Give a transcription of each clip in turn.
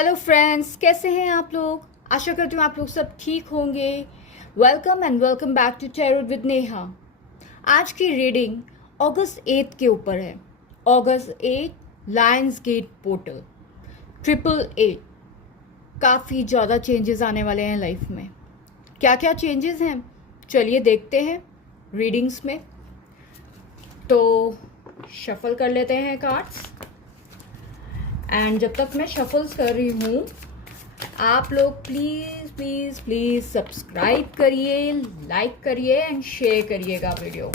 Hello friends, कैसे हैं आप लोग। आशा करती हूँ आप लोग सब ठीक होंगे। Welcome and welcome back to tarot with Neha. आज की रीडिंग अगस्त 8 के ऊपर है। August 8 lions gate portal 888। काफ़ी ज़्यादा चेंजेस आने वाले हैं लाइफ में। क्या क्या चेंजेस हैं चलिए देखते हैं रीडिंग्स में। तो शफल कर लेते हैं कार्ड्स। एंड जब तक मैं शफल्स कर रही हूँ आप लोग प्लीज़ प्लीज़ प्लीज़ सब्सक्राइब करिए, लाइक करिए एंड शेयर करिएगा वीडियो।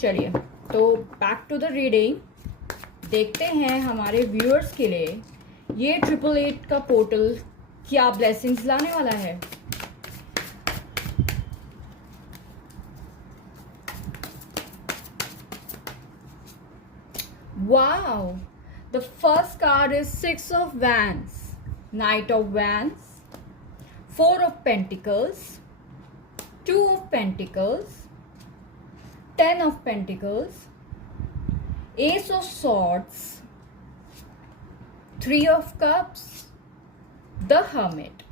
चलिए तो बैक टू द रीडिंग। देखते हैं हमारे व्यूअर्स के लिए ये 888 का पोर्टल क्या ब्लेसिंग्स लाने वाला है। Wow, the first card is Six of Wands, Knight of Wands, Four of Pentacles, Two of Pentacles, Ten of Pentacles, Ace of Swords, Three of Cups, The Hermit.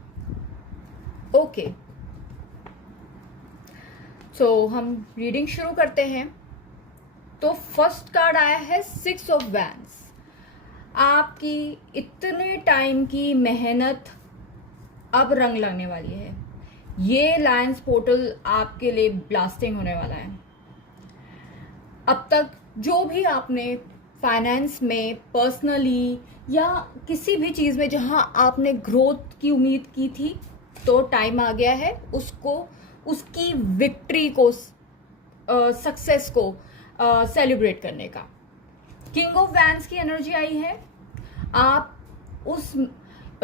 Okay, so हम reading शुरू करते हैं। तो first card आया है six of wands. आपकी इतने time की मेहनत अब रंग लगने वाली है। ये लायंस पोर्टल आपके लिए ब्लास्टिंग होने वाला है। अब तक जो भी आपने फाइनेंस में, पर्सनली या किसी भी चीज़ में जहां आपने ग्रोथ की उम्मीद की थी, तो टाइम आ गया है उसको, उसकी विक्ट्री को, सक्सेस को सेलिब्रेट करने का। किंग ऑफ वैंड्स की एनर्जी आई है। आप उस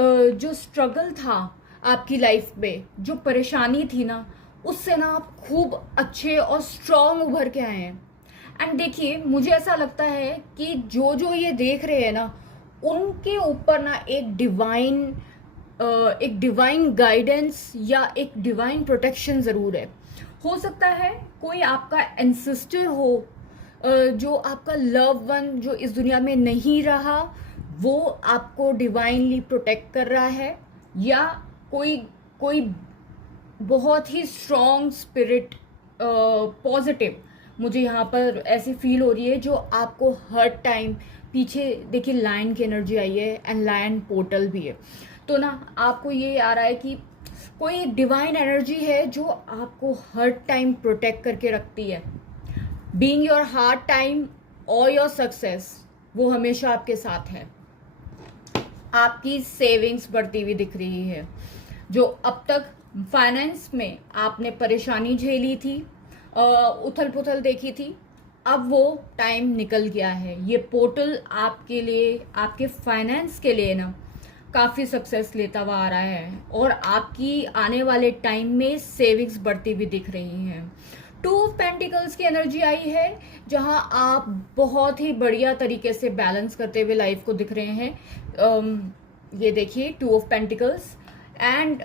जो स्ट्रगल था आपकी लाइफ में, जो परेशानी थी ना, उससे ना आप खूब अच्छे और स्ट्रॉन्ग उभर के आए हैं। एंड देखिए, मुझे ऐसा लगता है कि जो जो ये देख रहे हैं ना, उनके ऊपर ना एक डिवाइन गाइडेंस या एक डिवाइन प्रोटेक्शन ज़रूर है। हो सकता है कोई आपका एंसेस्टर हो, जो आपका लव वन जो इस दुनिया में नहीं रहा, वो आपको डिवाइनली प्रोटेक्ट कर रहा है, या कोई बहुत ही स्ट्रॉन्ग स्पिरिट, पॉजिटिव, मुझे यहाँ पर ऐसी फील हो रही है, जो आपको हर टाइम पीछे देखिए लायन की एनर्जी आई है एंड लायन पोर्टल भी है। तो ना आपको ये आ रहा है कि कोई डिवाइन एनर्जी है जो आपको हर टाइम प्रोटेक्ट करके रखती है। बीइंग योर हार्ड टाइम और योर सक्सेस, वो हमेशा आपके साथ है। आपकी सेविंग्स बढ़ती हुई दिख रही है। जो अब तक फाइनेंस में आपने परेशानी झेली थी, उथल पुथल देखी थी, अब वो टाइम निकल गया है। ये पोर्टल आपके लिए, आपके फाइनेंस के लिए ना काफ़ी सक्सेस लेता हुआ आ रहा है, और आपकी आने वाले टाइम में सेविंग्स बढ़ती हुई दिख रही हैं। टू ऑफ पेंटिकल्स की एनर्जी आई है, जहां आप बहुत ही बढ़िया तरीके से बैलेंस करते हुए लाइफ को दिख रहे हैं। ये देखिए टू ऑफ पेंटिकल्स, एंड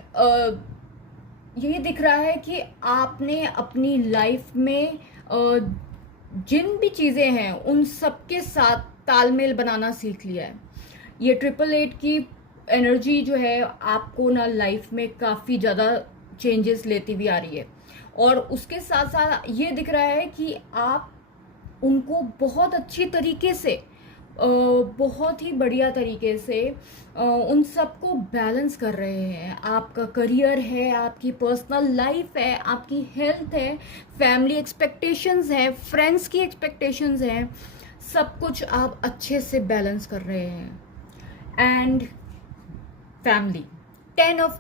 ये दिख रहा है कि आपने अपनी लाइफ में जिन भी चीज़ें हैं उन सबके साथ तालमेल बनाना सीख लिया है। ये 888 की एनर्जी जो है आपको ना लाइफ में काफ़ी ज़्यादा चेंजेस लेती हुई आ रही है, और उसके साथ साथ ये दिख रहा है कि आप उनको बहुत अच्छी तरीके से, बहुत ही बढ़िया तरीके से उन सबको बैलेंस कर रहे हैं। आपका करियर है, आपकी पर्सनल लाइफ है, आपकी हेल्थ है, फैमिली एक्सपेक्टेशंस है, फ्रेंड्स की एक्सपेक्टेशंस हैं, सब कुछ आप अच्छे से बैलेंस कर रहे हैं। And family, 10 of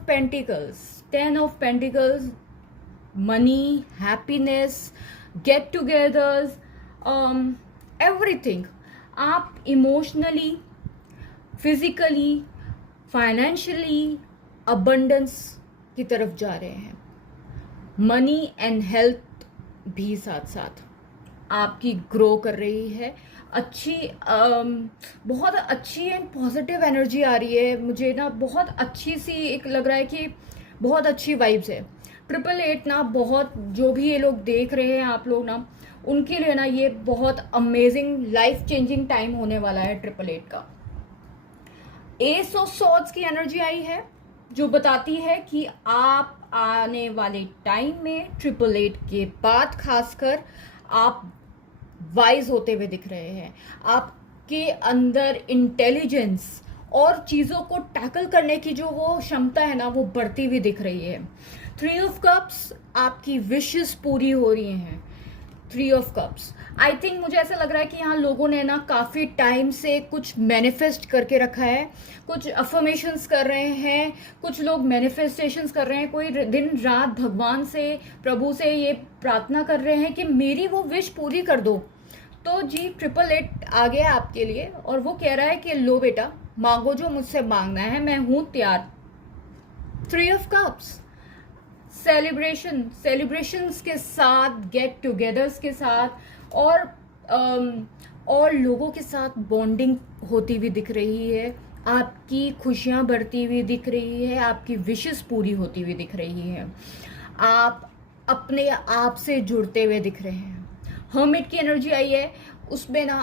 pentacles, money, happiness, get togethers, everything. आप इमोशनली, फिजिकली, फाइनेंशियली अबंडेंस की तरफ जा रहे हैं। मनी एंड हेल्थ भी साथ साथ आपकी ग्रो कर रही है। अच्छी, बहुत अच्छी एंड पॉजिटिव एनर्जी आ रही है मुझे ना। बहुत अच्छी सी एक लग रहा है कि बहुत अच्छी वाइब्स है। 888 ना, बहुत जो भी ये लोग देख रहे हैं आप लोग ना, उनके लिए ना ये बहुत अमेजिंग लाइफ चेंजिंग टाइम होने वाला है 888 का। एस ऑफ सॉर्ड्स की एनर्जी आई है जो बताती है कि आप आने वाले टाइम में 888 के बाद खासकर आप वाइज होते हुए दिख रहे हैं। आपके अंदर इंटेलिजेंस और चीज़ों को टैकल करने की जो वो क्षमता है ना, वो बढ़ती हुई दिख रही है। 3 ऑफ कप्स, आपकी विशेस पूरी हो रही हैं। 3 ऑफ कप्स, आई थिंक मुझे ऐसा लग रहा है कि यहाँ लोगों ने ना काफ़ी टाइम से कुछ मैनिफेस्ट करके रखा है, कुछ अफर्मेशंस कर रहे हैं, कुछ लोग मैनिफेस्टेशंस कर रहे हैं, कोई दिन रात भगवान से, प्रभु से ये प्रार्थना कर रहे हैं कि मेरी वो विश पूरी कर दो। तो जी 888 आ गया आपके लिए और वो कह रहा है कि लो बेटा, मांगो जो मुझसे मांगना है, मैं हूं तैयार। 3 ऑफ कप्स, सेलिब्रेशंस के साथ, गेट टुगेदर्स के साथ और लोगों के साथ बॉन्डिंग होती हुई दिख रही है। आपकी खुशियां बढ़ती हुई दिख रही है, आपकी विशेस पूरी होती हुई दिख रही है, आप अपने आप से जुड़ते हुए दिख रहे हैं। हर्मिट की एनर्जी आई है, उसमें ना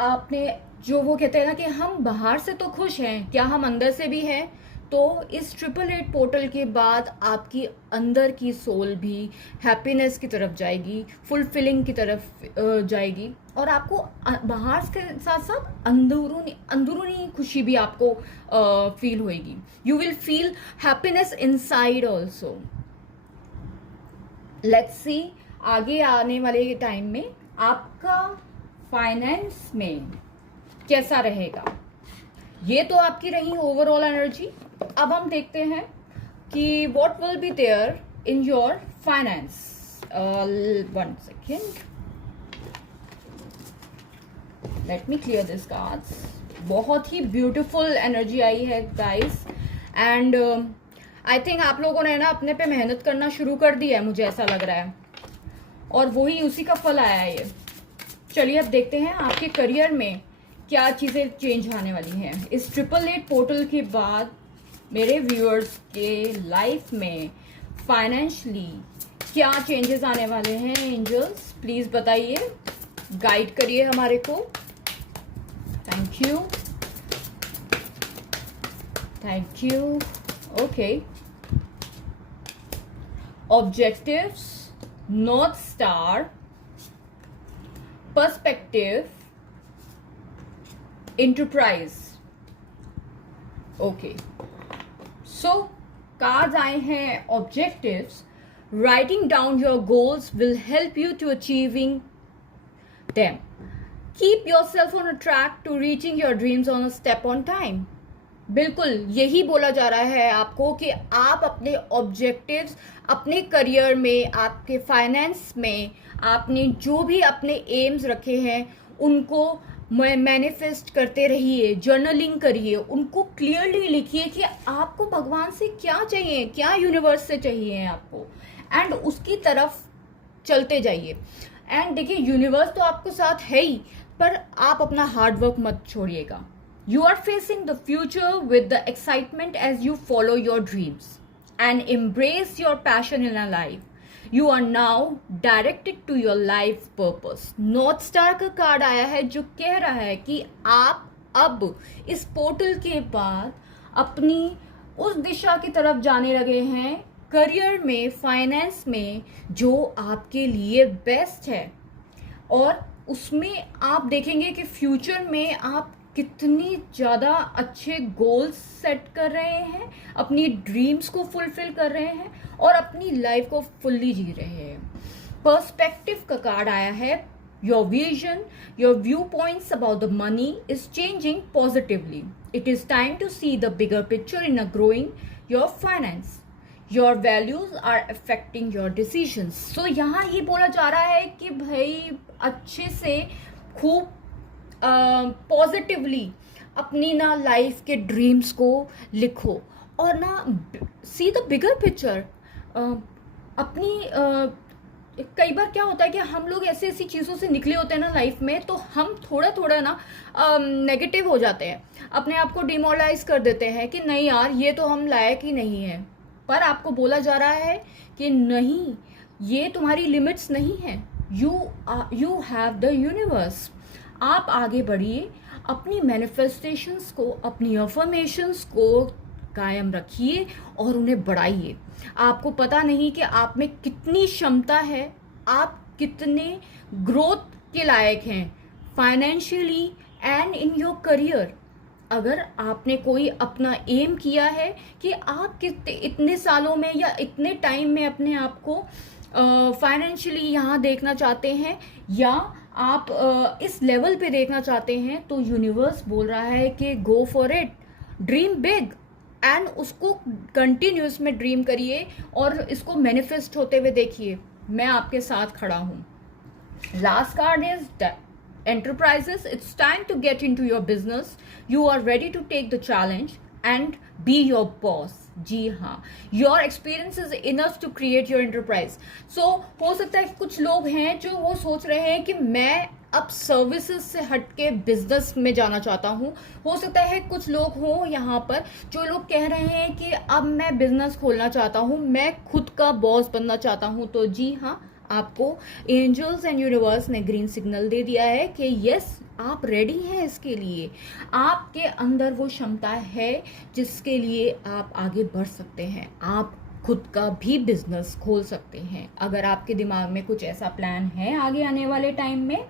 आपने जो वो कहते हैं ना कि हम बाहर से तो खुश हैं, क्या हम अंदर से भी हैं? तो इस 888 पोर्टल के बाद आपकी अंदर की सोल भी हैप्पीनेस की तरफ जाएगी, फुलफिलिंग की तरफ जाएगी और आपको बाहर के साथ साथ अंदरूनी खुशी भी आपको फील होएगी। You will feel happiness inside also. Let's see आगे आने वाले टाइम में आपका फाइनेंस में कैसा रहेगा। ये तो आपकी रही ओवरऑल एनर्जी। अब हम देखते हैं कि what will be there in your finance. 1 second, let me clear this cards. बहुत ही ब्यूटीफुल एनर्जी आई है गाइस एंड आई थिंक आप लोगों ने ना अपने पे मेहनत करना शुरू कर दिया है, मुझे ऐसा लग रहा है, और वही उसी का फल आया है ये। चलिए अब देखते हैं आपके करियर में क्या चीज़ें चेंज आने वाली हैं। इस 888 पोर्टल के बाद मेरे व्यूअर्स के लाइफ में फाइनेंशियली क्या चेंजेस आने वाले हैं। एंजल्स प्लीज़ बताइए, गाइड करिए हमारे को। Thank you, thank you. Okay, objectives, north star, perspective, enterprise. Okay, so cards आए हैं objectives. Writing down your goals will help you to achieving them. Keep yourself on a track to reaching your dreams on a step on time. बिल्कुल यही बोला जा रहा है आपको कि आप अपने ऑब्जेक्टिव्स, अपने करियर में, आपके फाइनेंस में, आपने जो भी अपने एम्स रखे हैं उनको मैनिफेस्ट करते रहिए, जर्नलिंग करिए, उनको क्लियरली लिखिए कि आपको भगवान से क्या चाहिए, क्या यूनिवर्स से चाहिए आपको, एंड उसकी तरफ चलते जाइए। एंड देखिए यूनिवर्स तो आपको साथ है ही, पर आप अपना हार्ड वर्क मत छोड़िएगा। You are facing the future with the excitement as you follow your dreams and embrace your passion in a life. You are now directed to your life purpose. North star का card आया है जो कह रहा है कि आप अब इस पोर्टल के बाद अपनी उस दिशा की तरफ जाने लगे हैं करियर में, फाइनेंस में, जो आपके लिए बेस्ट है। और उसमें आप देखेंगे कि फ्यूचर में आप कितनी ज़्यादा अच्छे गोल्स सेट कर रहे हैं, अपनी ड्रीम्स को फुलफिल कर रहे हैं और अपनी लाइफ को फुल्ली जी रहे हैं। पर्सपेक्टिव का कार्ड आया है, your vision, your view points about the money is changing positively. It is time to see the bigger picture in a growing your finance. Your values are affecting your decisions. So यहाँ ये बोला जा रहा है कि भाई अच्छे से खूब पॉजिटिवली अपनी ना लाइफ के ड्रीम्स को लिखो और ना सी द बिगर पिक्चर। अपनी कई बार क्या होता है कि हम लोग ऐसी ऐसी चीज़ों से निकले होते हैं ना लाइफ में, तो हम थोड़ा थोड़ा ना नेगेटिव हो जाते हैं, अपने आप को डिमोरलाइज कर देते हैं कि नहीं यार ये तो हम लायक ही नहीं है। पर आपको बोला जा रहा है कि नहीं, ये तुम्हारी लिमिट्स नहीं है। You have the universe. आप आगे बढ़िए, अपनी मैनिफेस्टेशंस को, अपनी अफर्मेशंस को कायम रखिए और उन्हें बढ़ाइए। आपको पता नहीं कि आप में कितनी क्षमता है, आप कितने ग्रोथ के लायक हैं financially and in your career. अगर आपने कोई अपना एम किया है कि आप कितने इतने सालों में या इतने टाइम में अपने आप को फाइनेंशियली यहाँ देखना चाहते हैं या आप इस लेवल पे देखना चाहते हैं, तो यूनिवर्स बोल रहा है कि go for it, dream big and उसको कंटिन्यूस में ड्रीम करिए और इसको मैनिफेस्ट होते हुए देखिए। मैं आपके साथ खड़ा हूँ। Last card is enterprises. It's time to get into your business. You are ready to take the challenge and be your boss. जी हाँ, your experience is enough to create your enterprise. So हो सकता है कुछ लोग हैं जो वो सोच रहे हैं कि मैं अब सर्विसेज से हटके बिजनेस में जाना चाहता हूँ। हो सकता है कुछ लोग हों यहाँ पर जो लोग कह रहे हैं कि अब मैं बिजनेस खोलना चाहता हूँ, मैं खुद का बॉस बनना चाहता हूँ। तो जी हाँ, आपको एंजल्स एंड यूनिवर्स ने ग्रीन सिग्नल दे दिया है कि यस, आप रेडी हैं इसके लिए। आपके अंदर वो क्षमता है जिसके लिए आप आगे बढ़ सकते हैं। आप खुद का भी बिजनेस खोल सकते हैं। अगर आपके दिमाग में कुछ ऐसा प्लान है आगे आने वाले टाइम में,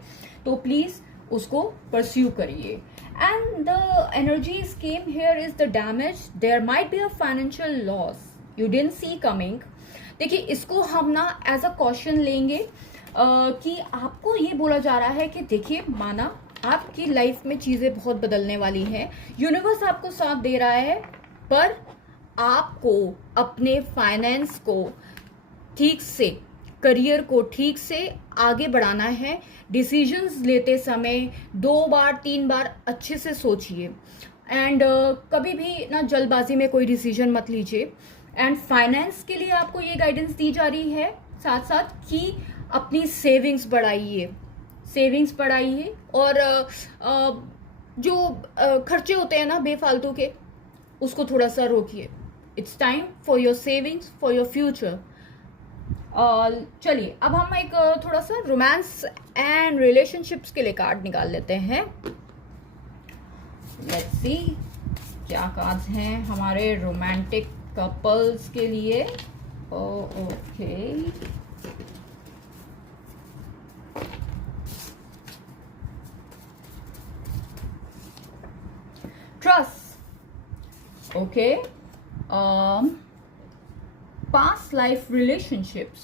तो प्लीज उसको परस्यू करिए। And the energies came here is the damage, there might be a financial loss you didn't see coming. देखिए, इसको हम ना एज अ क्वेश्चन लेंगे कि आपको ये बोला जा रहा है कि देखिए माना, आपकी लाइफ में चीज़ें बहुत बदलने वाली हैं, यूनिवर्स आपको साथ दे रहा है, पर आपको अपने फाइनेंस को ठीक से, करियर को ठीक से आगे बढ़ाना है। डिसीजंस लेते समय 2 बार 3 बार अच्छे से सोचिए एंड कभी भी ना जल्दबाजी में कोई डिसीजन मत लीजिए। एंड फाइनेंस के लिए आपको ये गाइडेंस दी जा रही है साथ साथ कि अपनी सेविंग्स बढ़ाइए और जो खर्चे होते हैं ना बेफालतू के, उसको थोड़ा सा रोकिए। It's time for your savings, for your future. चलिए, अब हम एक थोड़ा सा रोमांस एंड रिलेशनशिप्स के लिए कार्ड निकाल लेते हैं। लेट्स सी क्या कार्ड्स हैं हमारे रोमांटिक कपल्स के लिए। Okay, trust, okay, past life relationships,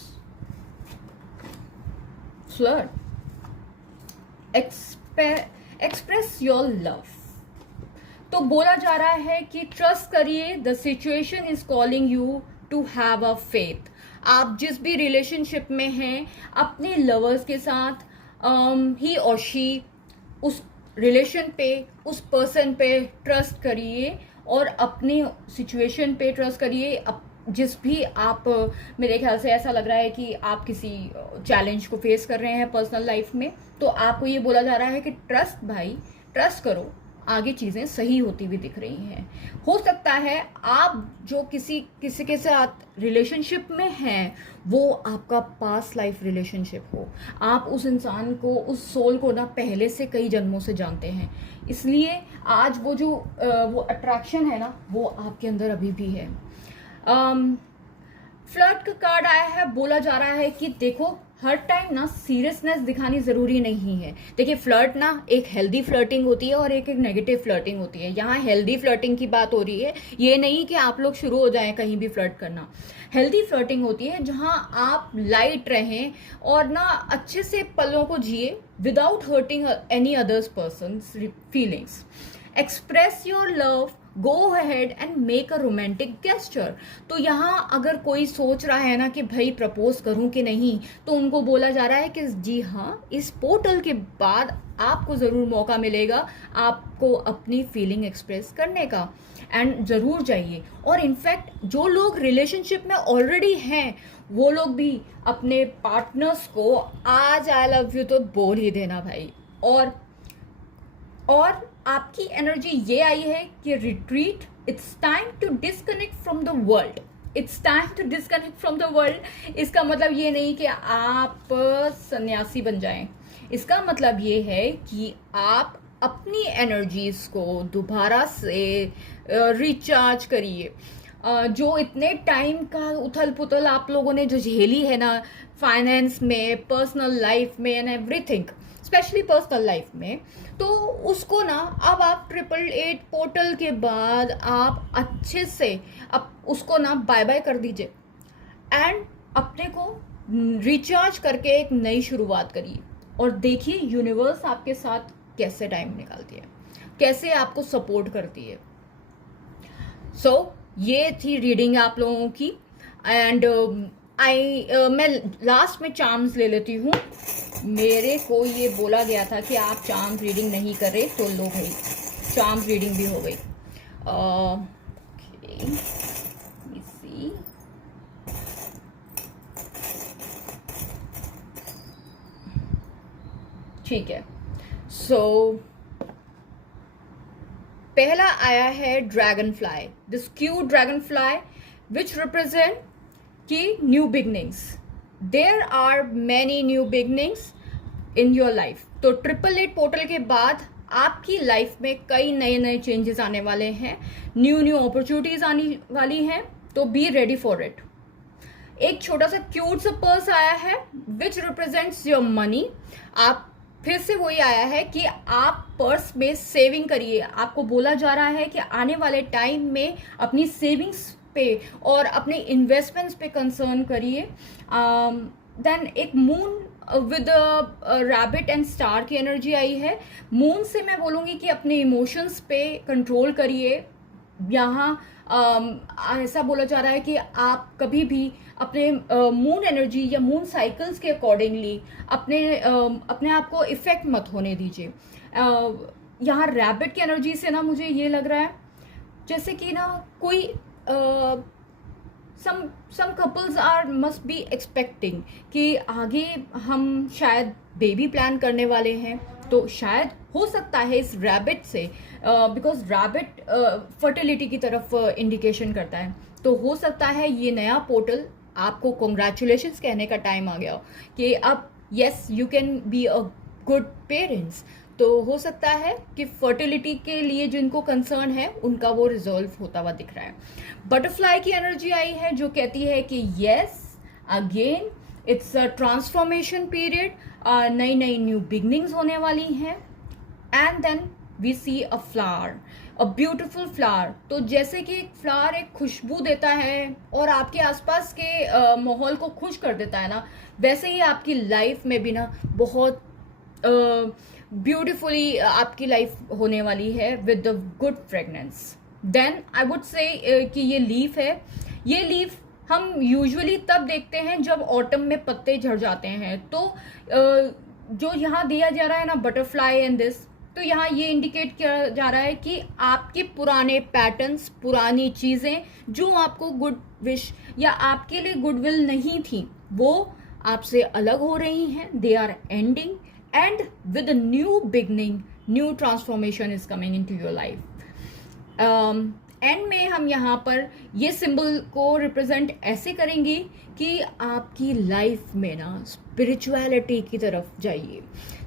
flirt, express your love. तो बोला जा रहा है कि ट्रस्ट करिए, the situation is calling you to have a faith. आप जिस भी रिलेशनशिप में हैं अपने लवर्स के साथ, ही और शी, उस रिलेशन पे, उस पर्सन पे ट्रस्ट करिए और अपने सिचुएशन पे ट्रस्ट करिए। जिस भी आप, मेरे ख्याल से ऐसा लग रहा है कि आप किसी चैलेंज को फेस कर रहे हैं पर्सनल लाइफ में, तो आपको ये बोला जा रहा है कि ट्रस्ट भाई, ट्रस्ट करो, आगे चीजें सही होती हुई दिख रही हैं। हो सकता है आप जो किसी के साथ रिलेशनशिप में हैं वो आपका पास्ट लाइफ रिलेशनशिप हो। आप उस इंसान को, उस सोल को ना पहले से कई जन्मों से जानते हैं, इसलिए आज वो जो वो अट्रैक्शन है ना, वो आपके अंदर अभी भी है। फ्लर्ट का कार्ड आया है, बोला जा रहा है कि देखो, हर टाइम ना सीरियसनेस दिखानी जरूरी नहीं है। देखिए, फ्लर्ट ना एक हेल्दी फ्लर्टिंग होती है और एक नेगेटिव फ्लर्टिंग होती है। यहाँ हेल्दी फ्लर्टिंग की बात हो रही है, ये नहीं कि आप लोग शुरू हो जाएं कहीं भी फ्लर्ट करना। हेल्दी फ्लर्टिंग होती है जहाँ आप लाइट रहें और ना अच्छे से पलों को जिए without hurting any others persons feelings. Express your love, go ahead and make a romantic gesture. तो यहाँ अगर कोई सोच रहा है ना कि भाई प्रपोज करूं कि नहीं, तो उनको बोला जा रहा है कि जी हाँ, इस पोर्टल के बाद आपको ज़रूर मौका मिलेगा आपको अपनी फीलिंग एक्सप्रेस करने का, एंड ज़रूर जाइए। और इनफैक्ट जो लोग रिलेशनशिप में ऑलरेडी हैं वो लोग भी अपने पार्टनर्स को आज आई लव यू तो बोल ही देना भाई। और आपकी एनर्जी ये आई है कि retreat, it's time to disconnect from the world. It's time to disconnect from the world. इसका मतलब ये नहीं कि आप सन्यासी बन जाएं, इसका मतलब ये है कि आप अपनी एनर्जीज को दोबारा से रिचार्ज करिए। जो इतने टाइम का उथल पुथल आप लोगों ने जो झेली है ना, फाइनेंस में, पर्सनल लाइफ में and everything, specially personal life में, तो उसको ना अब आप 888 पोर्टल के बाद आप अच्छे से अब उसको ना बाय बाय कर दीजिए एंड अपने को रिचार्ज करके एक नई शुरुआत करिए और देखिए यूनिवर्स आपके साथ कैसे टाइम निकालती है, कैसे आपको सपोर्ट करती है। सो ये थी रीडिंग आप लोगों की। एंड मैं लास्ट में चार्म्स ले लेती हूँ। मेरे को ये बोला गया था कि आप चार्म्स रीडिंग नहीं कर रहे, तो लो भाई चार्म्स रीडिंग भी हो गई। ठीक है, सो पहला आया है dragonfly, this cute dragonfly which represent की new beginnings. There are many new beginnings in your life. तो 888 पोर्टल के बाद आपकी लाइफ में कई नए नए चेंजेस आने वाले हैं, न्यू अपॉर्चुनिटीज आने वाली हैं, तो बी रेडी फॉर इट। एक छोटा सा क्यूट सा पर्स आया है विच रिप्रेजेंट्स योर मनी। आप फिर से वही आया है कि आप पर्स में सेविंग करिए। आपको बोला जा रहा है कि आने वाले टाइम में अपनी सेविंग्स पे और अपने इन्वेस्टमेंट्स पे कंसर्न करिए। देन एक moon with rabbit and star की एनर्जी आई है। मून से मैं बोलूँगी कि अपने इमोशंस पे कंट्रोल करिए। यहाँ ऐसा बोला जा रहा है कि आप कभी भी अपने मून एनर्जी या मून साइकिल्स के अकॉर्डिंगली अपने आप को इफेक्ट मत होने दीजिए। यहाँ रैबिट की एनर्जी से ना मुझे ये लग रहा है जैसे कि ना कोई some couples are must be expecting कि आगे हम शायद बेबी प्लान करने वाले हैं, तो शायद हो सकता है इस रैबिट से, बिकॉज रैबिट फर्टिलिटी की तरफ इंडिकेशन करता है, तो हो सकता है ये नया पोर्टल आपको कॉन्ग्रेचुलेशंस कहने का टाइम आ गया हो कि अब yes you can be a good parents. तो हो सकता है कि फर्टिलिटी के लिए जिनको कंसर्न है उनका वो रिजॉल्व होता हुआ दिख रहा है। बटरफ्लाई की एनर्जी आई है जो कहती है कि yes again it's a transformation period, नई नई न्यू बिगनिंग्स होने वाली हैं। And then we see a flower, a beautiful flower. तो जैसे कि एक फ्लावर एक खुशबू देता है और आपके आसपास के माहौल को खुश कर देता है ना, वैसे ही आपकी लाइफ में भी ना बहुत ब्यूटिफुली आपकी लाइफ होने वाली है with the good fragrance. Then I would say कि ये लीफ है, ये लीफ हम यूजुअली तब देखते हैं जब ऑटम में पत्ते झड़ जाते हैं। तो जो यहाँ दिया जा रहा है ना बटरफ्लाई एंड दिस, तो यहाँ ये इंडिकेट किया जा रहा है कि आपके पुराने पैटर्न्स, पुरानी चीज़ें जो आपको गुड विश या आपके लिए गुडविल नहीं थी, वो आपसे अलग हो रही हैं, they are ending and with a new beginning, new transformation is coming into your life। And में हम यहाँ पर ये सिंबल को रिप्रेजेंट ऐसे करेंगे कि आपकी लाइफ में ना स्पिरिचुअलिटी की तरफ जाइए।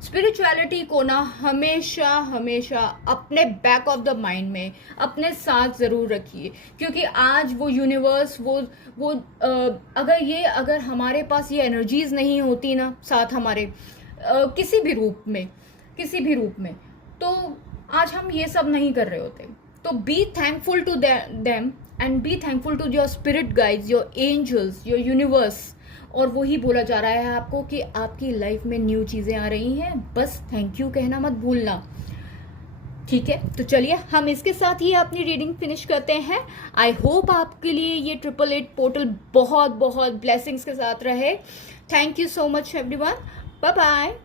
स्पिरिचुअलिटी को ना हमेशा हमेशा अपने बैक ऑफ द माइंड में अपने साथ ज़रूर रखिए, क्योंकि आज वो यूनिवर्स वो अगर हमारे पास ये एनर्जीज नहीं होती ना साथ हमारे किसी भी रूप में, तो आज हम ये सब नहीं कर रहे होते। तो be thankful to them and be thankful to your spirit guides, your angels, your universe. और वही बोला जा रहा है आपको कि आपकी लाइफ में न्यू चीज़ें आ रही हैं, बस थैंक यू कहना मत भूलना। ठीक है, तो चलिए हम इसके साथ ही अपनी रीडिंग फिनिश करते हैं। आई होप आपके लिए ये 888 पोर्टल बहुत बहुत ब्लेसिंग्स के साथ रहे। Thank you so much everyone, bye bye.